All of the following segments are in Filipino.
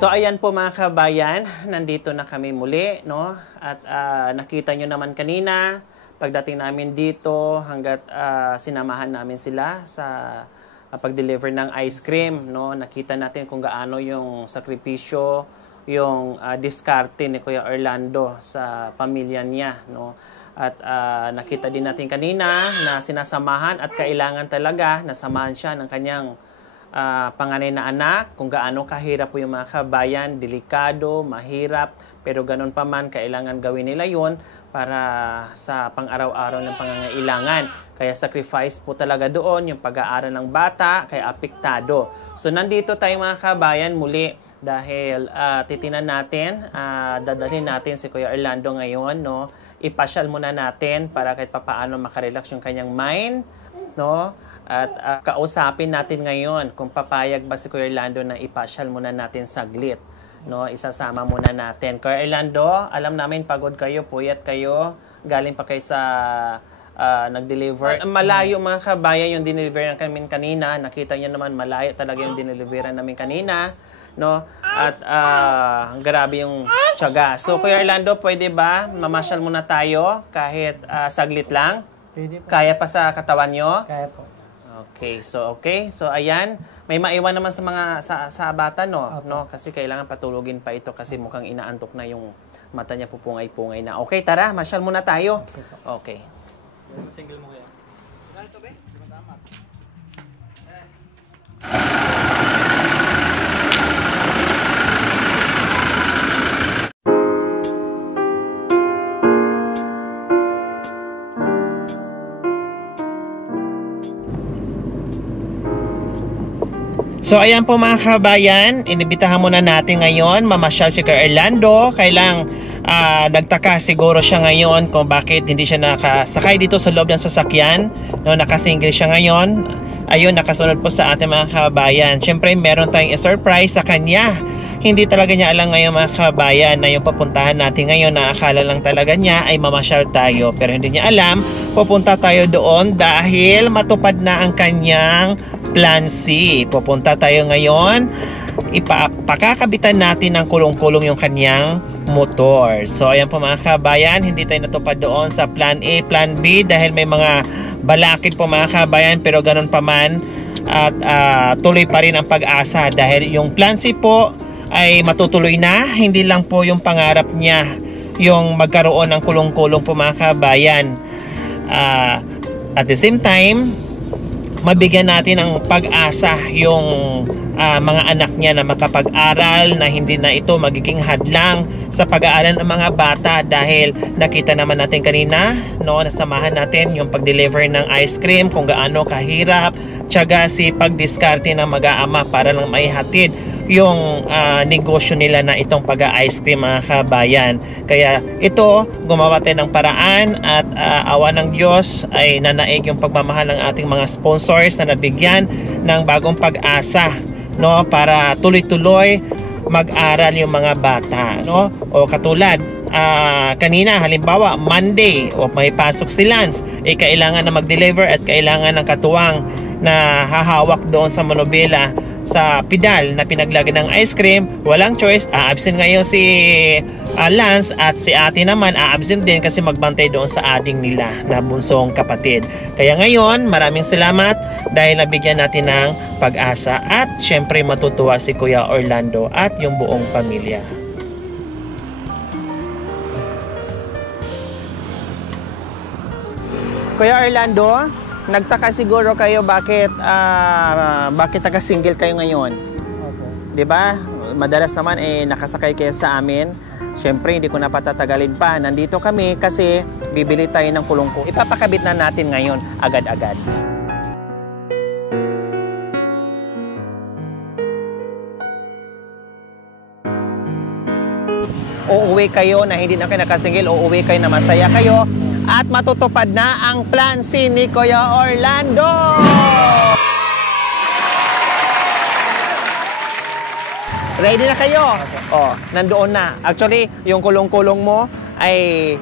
So ayan po mga kabayan, nandito na kami muli, no? At nakita nyo naman kanina, pagdating namin dito, hanggat sinamahan namin sila sa pag-deliver ng ice cream, no? Nakita natin kung gaano yung sakripisyo, yung diskarte ni Kuya Orlando sa pamilya niya, no? At nakita din natin kanina na sinasamahan at kailangan talaga nasamahan siya ng kanyang panganay na anak, kung gaano kahirap po yung mga kabayan, delikado, mahirap, pero ganun pa man, kailangan gawin nila yun para sa pang-araw-araw ng pangangailangan. Kaya sacrifice po talaga doon yung pag-aaral ng bata, kaya apektado. So nandito tayo mga kabayan muli dahil titinan natin, dadalhin natin si Kuya Orlando ngayon, no? Ipasyal muna natin para kahit papaano makarelax yung kanyang mind, no? At kausapin natin ngayon kung papayag ba si Kuya Orlando na ipasyal muna natin saglit. No? Isasama muna natin. Kuya Orlando, alam namin pagod kayo, puyat kayo, galing pa kayo sa nag-deliver. Malayo mga kabayan yung dineliveran namin kanina. Nakita niyo naman malayo talaga yung dineliveran namin kanina. No? At grabe yung tiyaga. So Kuya Orlando, pwede ba mamasyal muna tayo kahit saglit lang? Pwede po. Kaya pa sa katawan nyo? Kaya po. Okay. So ayan, may maiwan naman sa mga sa bata no, kasi kailangan patulugin pa ito kasi mukhang inaantok na yung mata niya, pupungay-pungay na. Okay, tara, masyal muna tayo. Okay. Single mo kaya. Ganito ba? Tama. So ayan po mga kabayan, inibitahan muna natin ngayon mamasyal si Kuya Orlando. Kailang nagtaka siguro siya ngayon kung bakit hindi siya nakasakay dito sa loob ng sasakyan, no, nakasingle siya ngayon. Ayun, nakasunod po sa ating mga kabayan. Siyempre meron tayong surprise sa kanya. Hindi talaga niya alam ngayon mga kabayan na yung papuntahan natin ngayon, na akala lang talaga niya ay mamasyal tayo, pero hindi niya alam pupunta tayo doon dahil matupad na ang kanyang Plan C. Pupunta tayo ngayon, ipakakabitan natin ng kulong-kulong yung kanyang motor. So ayan po mga kabayan, hindi tayo natupad doon sa Plan A, Plan B dahil may mga balakid po mga kabayan, pero ganun pa man at tuloy pa rin ang pag-asa dahil yung Plan C po ay matutuloy na. Hindi lang po yung pangarap niya yung magkaroon ng kulong-kulong po mga kabayan. At the same time, mabigyan natin ng pag-asa yung mga anak niya na makapag-aral, na hindi na ito magiging hadlang sa pag-aaral ng mga bata dahil nakita naman natin kanina, no, nasamahan natin yung pag-deliver ng ice cream, kung gaano kahirap, tiyaga, sipag, diskarte ng mag-aama para lang maihatid yung negosyo nila na itong pag-ice cream mga kabayan. Kaya ito, gumawa tayo ng paraan at awa ng Diyos ay nanaig yung pagmamahal ng ating mga sponsors na nabigyan ng bagong pag-asa, no, para tuloy-tuloy mag-aral yung mga bata, no? O katulad kanina, halimbawa Monday o may pasok si Lance, kailangan na mag-deliver at kailangan ng katuwang na hahawak doon sa Monobela sa pedal na pinaglagyan ng ice cream. Walang choice, absent ngayon si Lance, at si ate naman absent din kasi magbantay doon sa ading nila na bunsong kapatid. Kaya ngayon, maraming salamat dahil nabigyan natin ng pag-asa at syempre matutuwa si Kuya Orlando at yung buong pamilya. Kuya Orlando, nagtaka siguro kayo bakit taga-single kayo ngayon. Opo. 'Di ba? Madalas naman nakasakay kayo sa amin. Siyempre, hindi ko na patatagalin pa. Nandito kami kasi bibili tayo ng kulong-kulong. Ipapakabit na natin ngayon agad-agad. Uuwi kayo na hindi na kayo nakasingil, uuwi kayo na masaya kayo at matutupad na ang Plan C ni Kuya Orlando! Ready na kayo? Oh, nandoon na. Actually, yung kulong-kulong mo ay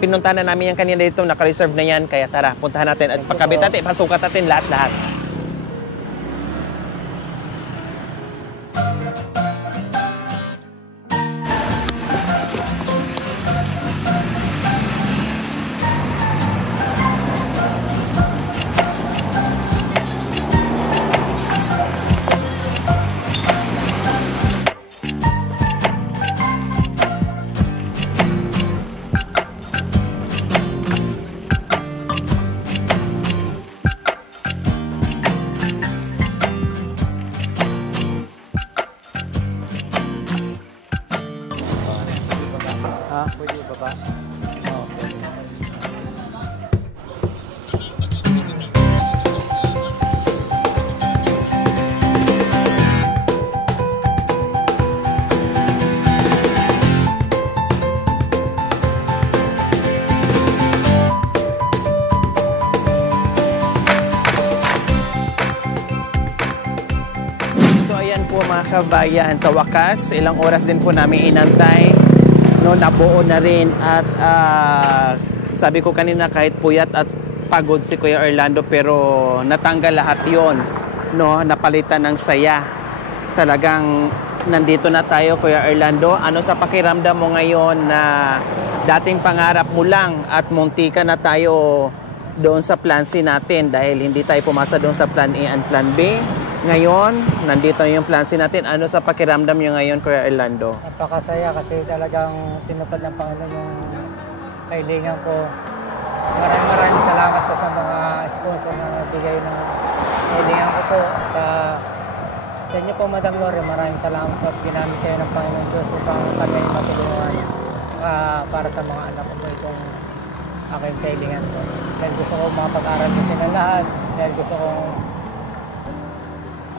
pinunta na namin yan kanina dito, naka-reserve na yan. Kaya tara, puntahan natin at pagkabit natin, pasukat natin lahat-lahat. mga kabayan, sa wakas, ilang oras din po namin inantay. No, nabuo na rin at sabi ko kanina kahit puyat at pagod si Kuya Orlando pero natanggal lahat yon, no, napalitan ng saya. Talagang nandito na tayo, Kuya Orlando. Ano sa pakiramdam mo ngayon na dating pangarap mo lang at muntika na tayo doon sa plan C natin dahil hindi tayo pumasa doon sa plan A and plan B? Ngayon, nandito yung plan C natin. Ano sa pakiramdam nyo ngayon, Kuya Orlando? Napakasaya kasi talagang tinupad ng Panginoon yung kailangan ko. Maraming salamat po sa mga sponsor na nagbigay ng kailangan ko po. Sa inyo po, Madam Lore, maraming salamat po. Ginamit kayo ng Panginoon Diyos upang kami matulungan para sa mga anak ko po itong aking kailangan ko. Dahil gusto ko makapag-aral ko sila lahat. Dahil gusto kong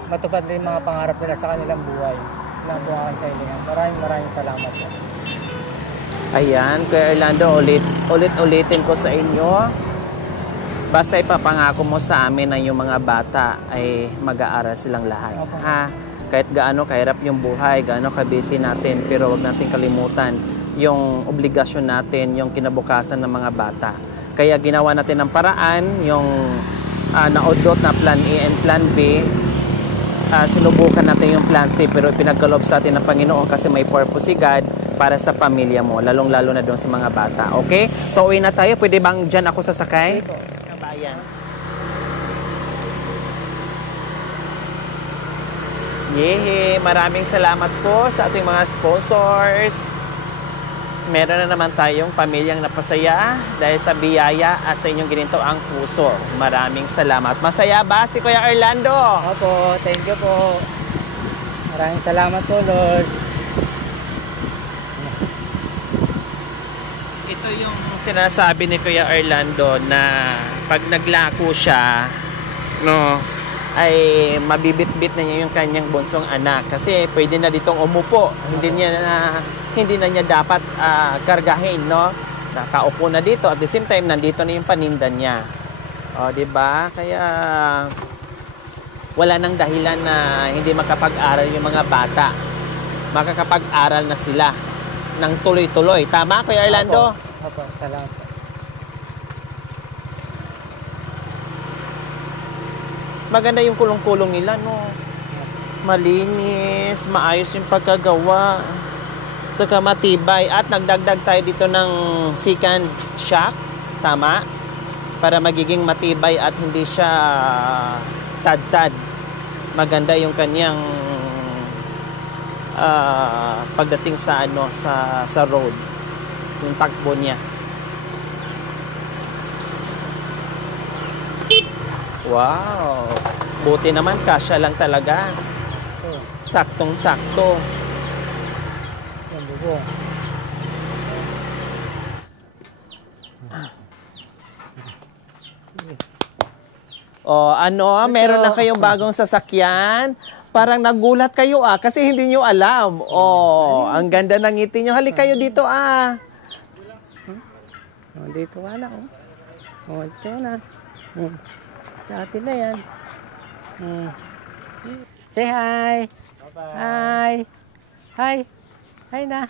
matupad din mga pangarap nila sa kanilang buhay. Lang po aking kailangan. Maraming salamat po. Ayan, Kuya Orlando, ulit-ulitin ko sa inyo. Basta ipapangako mo sa amin na yung mga bata ay mag-aaral silang lahat. Ha? Kahit gaano kahirap yung buhay, gaano ka-busy natin, pero wag natin kalimutan yung obligasyon natin, yung kinabukasan ng mga bata. Kaya ginawa natin ng paraan, yung naudot na plan A and plan B, sinubukan natin yung plan C, pero pinagkalob sa atin ng Panginoon kasi may purpose si God para sa pamilya mo, lalong-lalo na doon sa mga bata. Okay? So, uwi na tayo. Pwede bang dyan ako sasakay? Kabayan. Yehey! Maraming salamat po sa ating mga sponsors. Meron na naman tayong pamilyang napasaya dahil sa biyaya at sa inyong gininto ang puso. Maraming salamat. Masaya ba si Kuya Orlando? Opo, thank you po. Maraming salamat po, Lord. Ito yung sinasabi ni Kuya Orlando na pag naglako siya, no, ay mabibit-bit na niya yung kanyang bunsong anak kasi pwede na ditong umupo. Hindi na niya dapat kargahin, no? Nakaupo na dito at the same time nandito na yung paninda niya. O, di ba? Kaya wala nang dahilan na hindi makapag-aral yung mga bata. Makakapag-aral na sila ng tuloy-tuloy. Tama, Kuya Orlando? Opo, salamat. Maganda yung kulong-kulong nila, no? Malinis, maayos yung pagkagawa. Saka matibay. At nagdagdag tayo dito ng second shock. Tama? Para magiging matibay at hindi siya tad-tad. Maganda yung kanyang pagdating sa sa road. Yung takbo niya. Wow! Buti naman, kasya lang talaga. Saktong-sakto. Yan, bubo. O, meron na kayong bagong sasakyan? Parang nagulat kayo kasi hindi nyo alam. Oh, ang ganda ng ngiti nyo. Halik kayo dito Dito ka na, ito na. Sa atin na yan. Say hi. Hi. Hi. Hi na.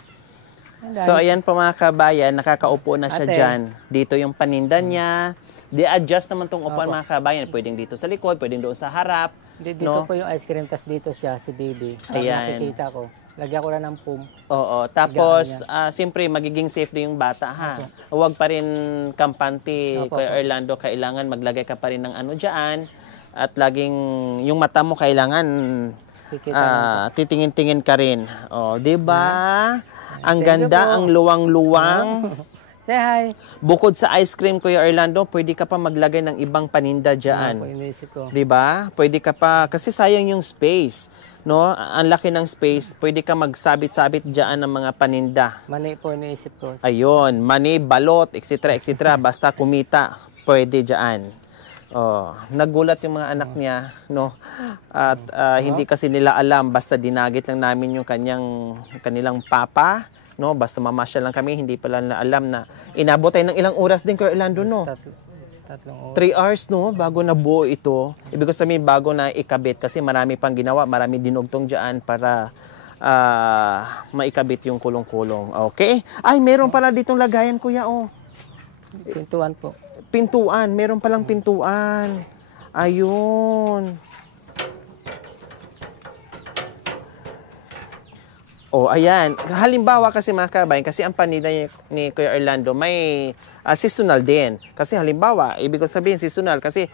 So, ayan po mga kabayan, nakakaupo na siya dyan. Dito yung paninda niya. Di-adjust naman tong upuan mga kabayan. Pwedeng dito sa likod, pwedeng doon sa harap. Dito po yung ice cream, tas dito siya, si baby. Ayan. Nakikita ko. Lagyan ko lang ng pum. Oo. Tapos, siyempre, magiging safe din yung bata, ha? Huwag pa rin kampante, Kuya Orlando. Kailangan maglagay ka pa rin ng dyan. At laging, yung mata mo kailangan titingin-tingin ka rin. O, diba? Ang ganda, ang luwang-luwang. Say hi. Bukod sa ice cream, Kuya Orlando, pwede ka pa maglagay ng ibang paninda dyan. Inisip ko. Diba? Pwede ka pa, kasi sayang yung space. No? Ang laki ng space, pwede ka magsabit-sabit dyan ng mga paninda. Mani po iniisip ko. Ayun, mani, balot, etc. etc. Basta kumita, pwede dyan. Oh, nagulat yung mga anak niya, no? At hindi kasi nila alam, basta dinagit lang namin yung kanilang papa, no? Basta mamasyal lang kami, hindi pala na alam na inabot tayo ng ilang oras din, Kuya Orlando, no? 3 oras. 3 hours, no? Bago na buo ito. Ibig sabihin, bago na ikabit. Kasi marami pang ginawa. Marami dinugtong dyan para maikabit yung kulong-kulong. Okay? Ay, meron pala ditong lagayan, kuya, oh. Pintuan po. Pintuan. Meron palang pintuan. Ayun. Oh, ayan. Halimbawa kasi mga kabayan, kasi ang panila ni Kuya Orlando may seasonal din. Kasi halimbawa, ibig sabihin seasonal kasi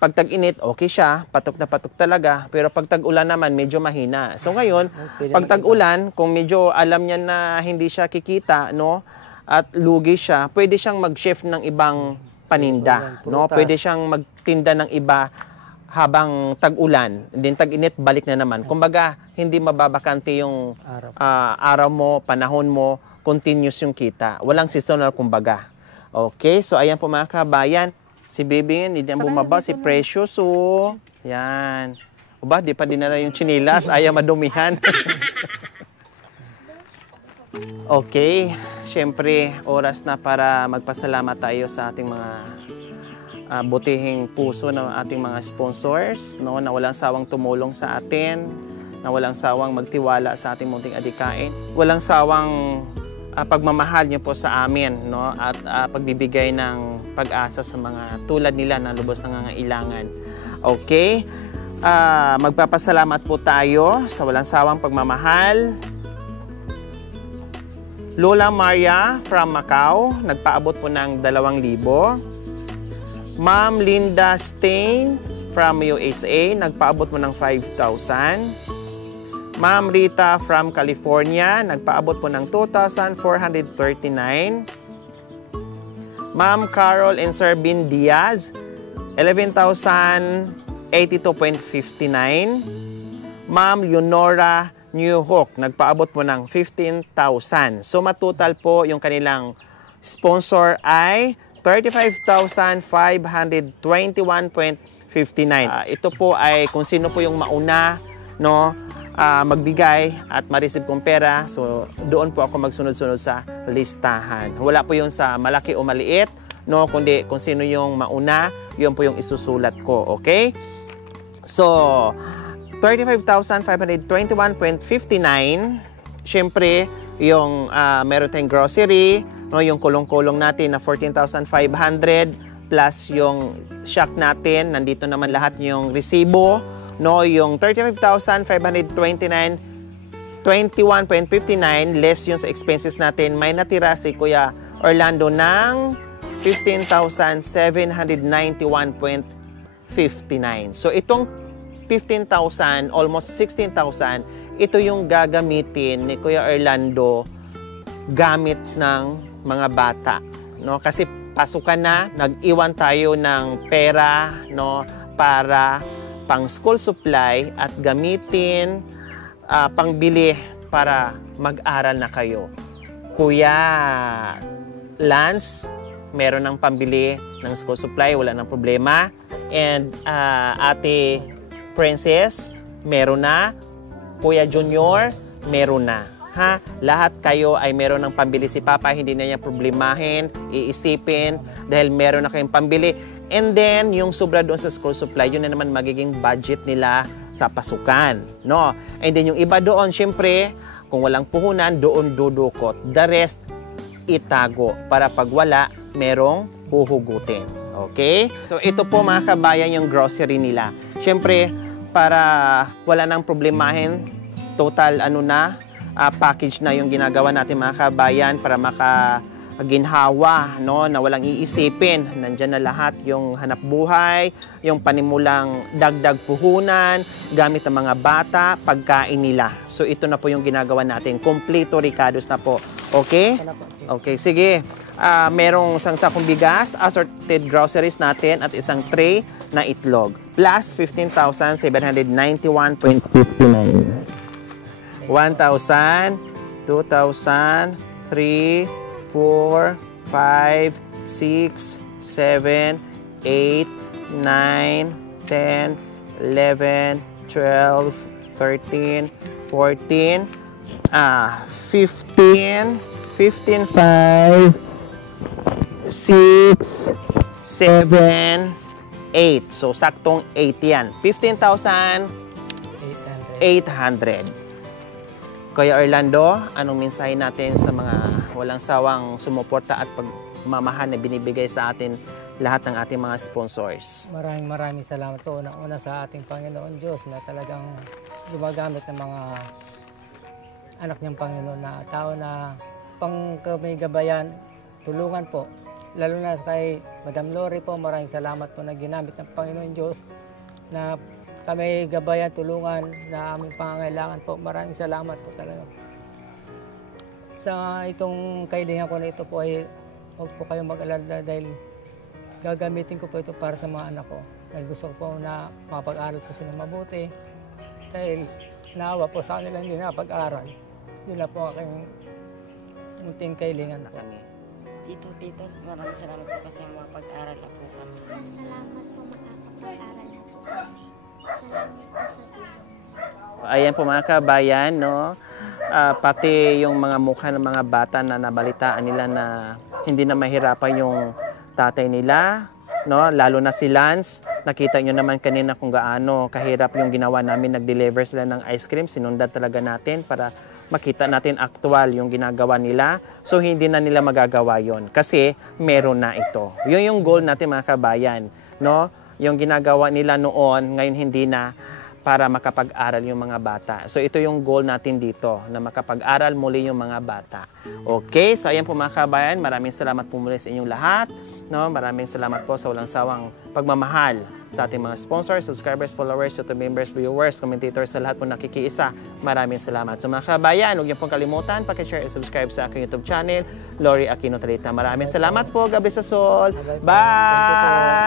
pag tag-init, okay siya, patok na patok talaga. Pero pag tag-ulan naman, medyo mahina. So ngayon, pag tag-ulan, kung medyo alam niya na hindi siya kikita, no, at lugi siya, pwede siyang mag-shift ng ibang paninda, no? Pwede siyang magtinda ng iba habang tag-ulan, din tag-init, balik na naman. Kumbaga, hindi mababakante yung araw mo, panahon mo, continuous yung kita. Walang seasonal, kumbaga. Okay, so ayan po mga kabayan. Si Baby, hindi na bumaba. Si Precious, oh. Yan. O ba, di pa dinala yung chinilas. Ayaw madumihan. Okay, syempre, oras na para magpasalamat tayo sa ating mga butihing puso ng ating mga sponsors, no, na walang sawang tumulong sa atin, na walang sawang magtiwala sa ating munting adikain, walang sawang pagmamahal niyo po sa amin, no, at pagbibigay ng pag-asa sa mga tulad nila na lubos na nangangailangan. Okay? Magpapasalamat po tayo sa walang sawang pagmamahal. Lola Maria from Macau, nagpaabot po ng 2,000. Ma'am Linda Stain from USA, nagpaabot mo ng 5,000. Ma'am Rita from California, nagpaabot po ng 2,439. Ma'am Carol and Sir Bin Diaz, 11,082.59. Ma'am Leonora New Hook, nagpaabot po ng 15,000. So matotal po yung kanilang sponsor ay 35,521.59. Ito po ay kung sino po yung mauna, no, magbigay at ma-receive kong pera. So doon po ako magsunod-sunod sa listahan. Wala po yung sa malaki o maliit, no, kundi kung sino yung mauna, yun po yung isusulat ko. Okay? So 35,521.59. Syempre, yung meron tayong grocery, no, yung kulong-kulong natin na 14,500 plus yung shock natin, nandito naman lahat yung resibo, no, yung 35,529.21.59 less yung sa expenses natin, may natira si Kuya Orlando ng 15,791.59. So itong 15,000, almost 16,000, ito yung gagamitin ni Kuya Orlando gamit ng mga bata, no? Kasi pasukan na, nag-iwan tayo ng pera, no, para pang school supply at gamitin pangbili para mag-aral na kayo. Kuya Lance, meron ng pambili ng school supply, wala nang problema. And Ate Princess, meron na. Kuya Junior, meron na. Ha? Lahat kayo ay meron ng pambili. Si Papa hindi na niya problemahin, iisipin dahil meron na kayong pambili. And then, yung sobra doon sa school supply, yun na naman magiging budget nila sa pasukan, no? And then yung iba doon, syempre, kung walang puhunan, doon dudukot. The rest, itago para pag wala, merong huhugutin. Okay? So ito po mga kabayan yung grocery nila. Syempre, para wala nang problemahin, total package na yung ginagawa natin mga kabayan para makaginhawa, no, na walang iisipin. Nandyan na lahat yung hanap buhay, yung panimulang dagdag puhunan, gamit ng mga bata, pagkain nila. So ito na po yung ginagawa natin. Kompleto Ricados na po. Okay? Okay, sige. Merong isang sakong bigas, assorted groceries natin at isang tray na itlog. Plus 15,791.59. 1,000, 2,000, 3, 4, 5, 6, 7, 8, 9, 10, 11, 12, 13, 14, 15, 15, 5, 6, 7, 8. So, saktong 8 yan. 15,800. 800. Kuya Orlando, anong mensahe natin sa mga walang sawang sumuporta at pagmamahal na binibigay sa atin lahat ng ating mga sponsors? Maraming salamat po unang-una sa ating Panginoon Diyos na talagang gumagamit ng mga anak niyang Panginoon na tao na pang kami gabayan, tulungan po. Lalo na kay Madam Lori po, maraming salamat po na ginamit ng Panginoon Diyos na kami gabayan, tulungan na aming pangangailangan po. Maraming salamat po talaga. Sa itong kailangan ko na ito po ay huwag po kayong mag-alala dahil gagamitin ko po ito para sa mga anak ko. Dahil gusto ko po na makapag-aral po sila mabuti. Dahil naawa po sa kanila hindi nakapag-aral. Yun na po aking munting kailangan po. Tito, tita, maraming salamat po kasi makapag-aral na po kami. Salamat po makakapag-aral na po kami. Salamat po sa tulong. Ayan po mga kabayan, no? Pati yung mga mukha ng mga bata na nabalitaan nila na hindi na mahirapan yung tatay nila, no? Lalo na si Lance. Nakita nyo naman kanina kung gaano kahirap yung ginawa namin. Nag-deliver sila ng ice cream. Sinundan talaga natin para makita natin actual yung ginagawa nila. So, hindi na nila magagawa yon kasi meron na ito. Yun yung goal natin mga kabayan, no? Yung ginagawa nila noon, ngayon hindi na, para makapag-aral yung mga bata. So, ito yung goal natin dito, na makapag-aral muli yung mga bata. Okay? So, ayan po mga kabayan. Maraming salamat po muli sa inyong lahat. No? Maraming salamat po sa walang sawang pagmamahal sa ating mga sponsors, subscribers, followers, YouTube members, viewers, commentators, sa lahat po nakikiisa. Maraming salamat. So mga kabayan, huwag niyo pong kalimutan, pakishare at subscribe sa aking YouTube channel, Lori Aquino Talita. Maraming salamat po. God bless us all. Bye!